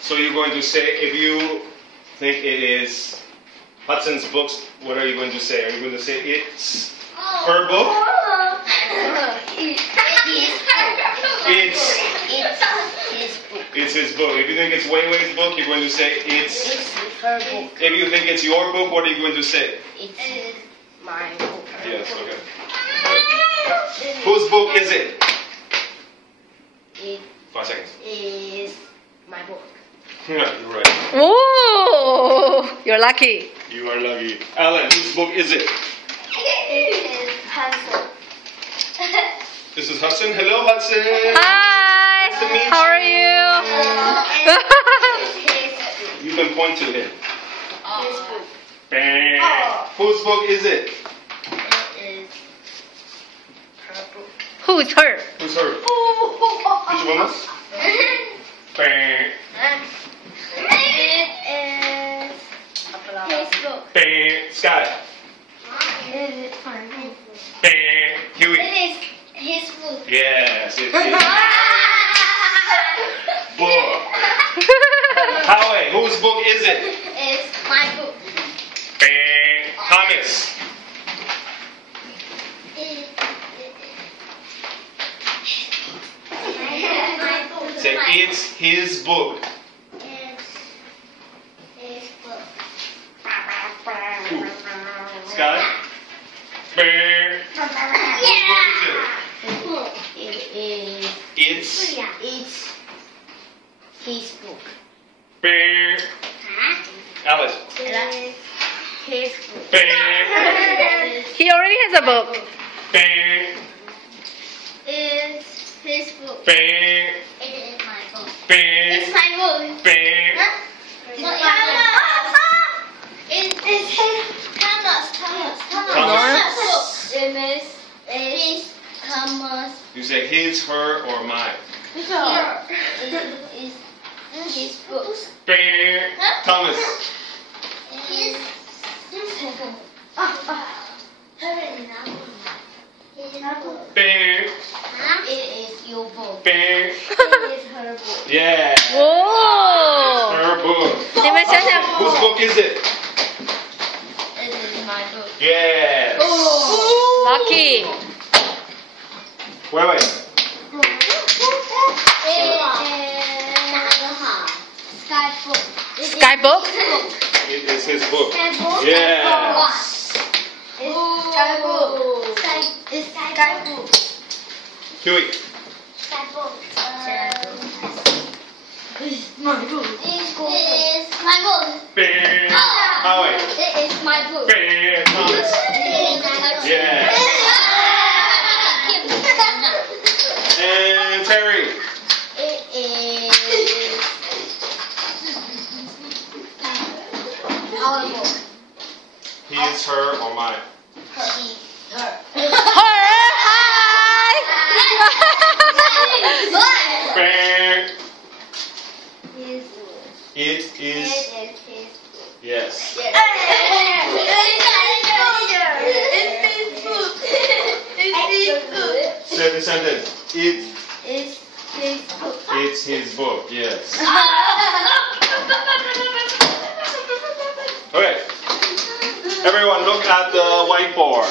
So you're going to say, if you think it is Hudson's books, what are you going to say? Are you going to say it's her book? It's his book. If you think it's Wei Wei's book, you're going to say it's her book. If you think it's your book, what are you going to say? It's my book. Yes, okay. Whose book is it? It 5 seconds. is my book. Yeah, you're right. Oh, you're lucky. You are lucky. Alan, whose book is it? It is Hansel. This is Hudson. Hello, Hudson. Hi. Nice to meet How are you? You can point to him. His book. Bang. Whose book is it? It is her book. Who's Who's her? her? Which one is? Bang. It is his book. Bang. Sky. It is my book. Bang. Huey. It is his book. Yes, it is. Book. Howie, whose book is it? It's my book. Bang. Thomas. Say, it's his book. Sky? Bang. Whose book is it? It's His book. Bang. Alice. His book. Bang. He already has a book. Bang. It's his book. Bang. It is my book. Bang. It's my book. Bang. It's my book. It's Thomas. Thomas. It is Thomas. You say his, her, or mine. Here is his book. Bang. Thomas. His Bang. It is your book. Bang. It is her book. Yeah. Oh. Her book. 你们想想 Whose book is it? It is my book. Yes. Lucky. Wait. Sky book. Sky book? It is his book. Sky book. Yes. It's sky book. It's sky book. Huey. Sky book. It's my book. It's my book. Bang. Howie. It is my book. Bang. Thomas. Yeah. And Terry. It is our book. His, her, or mine. Her. Her. Hi. Bang. His. It is. It is his. Yes. It's his book. Say the sentence. It's his book. It's his book. Yes. Okay. Everyone, look at the whiteboard.